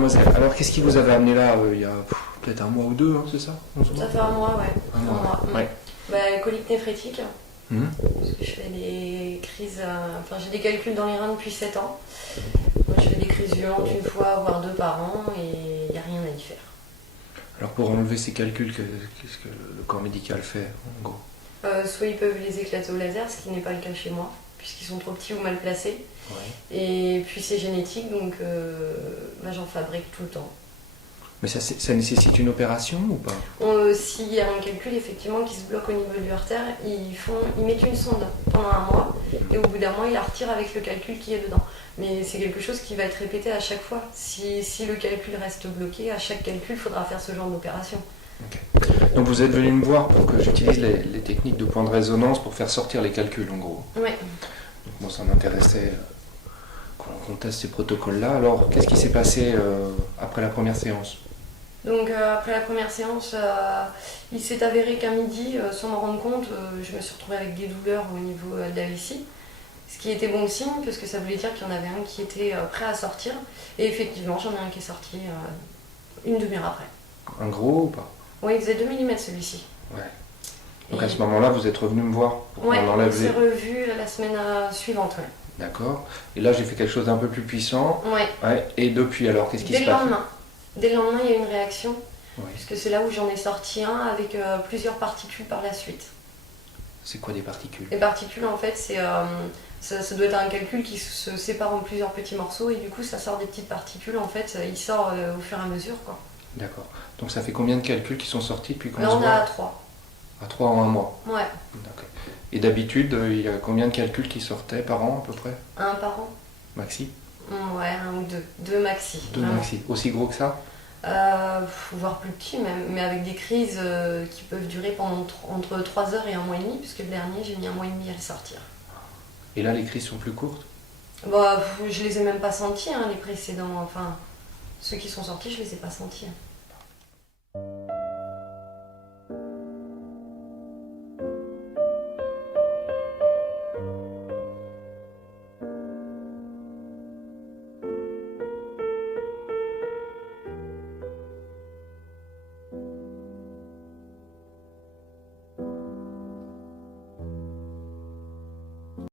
mademoiselle. Alors, qu'est-ce qui vous avait amené là il y a peut-être un mois ou deux, hein, c'est ça? Ça fait un mois, ouais. Un mois. Ouais. Colique néphrétique. Mmh. Parce que je fais des crises. Enfin, j'ai des calculs dans les reins depuis 7 ans. Moi, je fais des crises violentes une fois, voire deux par an, et il n'y a rien à y faire. Alors, pour enlever ces calculs, qu'est-ce que le corps médical fait, en gros? Soit ils peuvent les éclater au laser, ce qui n'est pas le cas chez moi, puisqu'ils sont trop petits ou mal placés. Ouais. Et puis c'est génétique, donc j'en fabrique tout le temps. Mais ça nécessite une opération ou pas? S'il y a un calcul effectivement qui se bloque au niveau du artère, ils mettent une sonde pendant un mois et au bout d'un mois ils la retirent avec le calcul qui est dedans. Mais c'est quelque chose qui va être répété à chaque fois. Si le calcul reste bloqué, à chaque calcul il faudra faire ce genre d'opération. Okay. Donc vous êtes venu me voir pour que j'utilise les techniques de point de résonance pour faire sortir les calculs en gros. Oui. Donc moi ça m'intéressait qu'on teste ces protocoles-là. Alors qu'est-ce qui s'est passé après la première séance? Donc après la première séance, il s'est avéré qu'à midi, sans m'en rendre compte, je me suis retrouvée avec des douleurs au niveau de la vessie. Ce qui était bon signe, parce que ça voulait dire qu'il y en avait un qui était prêt à sortir. Et effectivement, j'en ai un qui est sorti une demi-heure après. Un gros ou pas? Oui, il faisait 2 mm celui-ci. Ouais. Donc à ce moment-là, vous êtes revenu me voir pour qu'on enlève on s'est revu la semaine suivante. Ouais. D'accord. Et là, j'ai fait quelque chose d'un peu plus puissant. Ouais. Ouais. Et depuis, alors, qu'est-ce qui se passe? Dès le lendemain, il y a eu une réaction. Ouais. Puisque c'est là où j'en ai sorti un avec plusieurs particules par la suite. C'est quoi des particules? Les particules, en fait, ça doit être un calcul qui se sépare en plusieurs petits morceaux et du coup, ça sort des petites particules. En fait, il sort au fur et à mesure, quoi. D'accord. Donc ça fait combien de calculs qui sont sortis depuis qu'on Là, se on voit? a 3. À 3 en un mois? Ouais. D'accord. Et d'habitude, il y a combien de calculs qui sortaient par an à peu près? Un par an? Maxi? Ouais, un ou deux. Deux maxi. Deux maxi. Aussi gros que ça? Voire plus petit, mais avec des crises qui peuvent durer pendant entre 3 heures et un mois et demi, puisque le dernier, j'ai mis un mois et demi à le sortir. Et là, les crises sont plus courtes? Je les ai même pas sentis, hein, les précédents. Enfin, ceux qui sont sortis, je les ai pas sentis.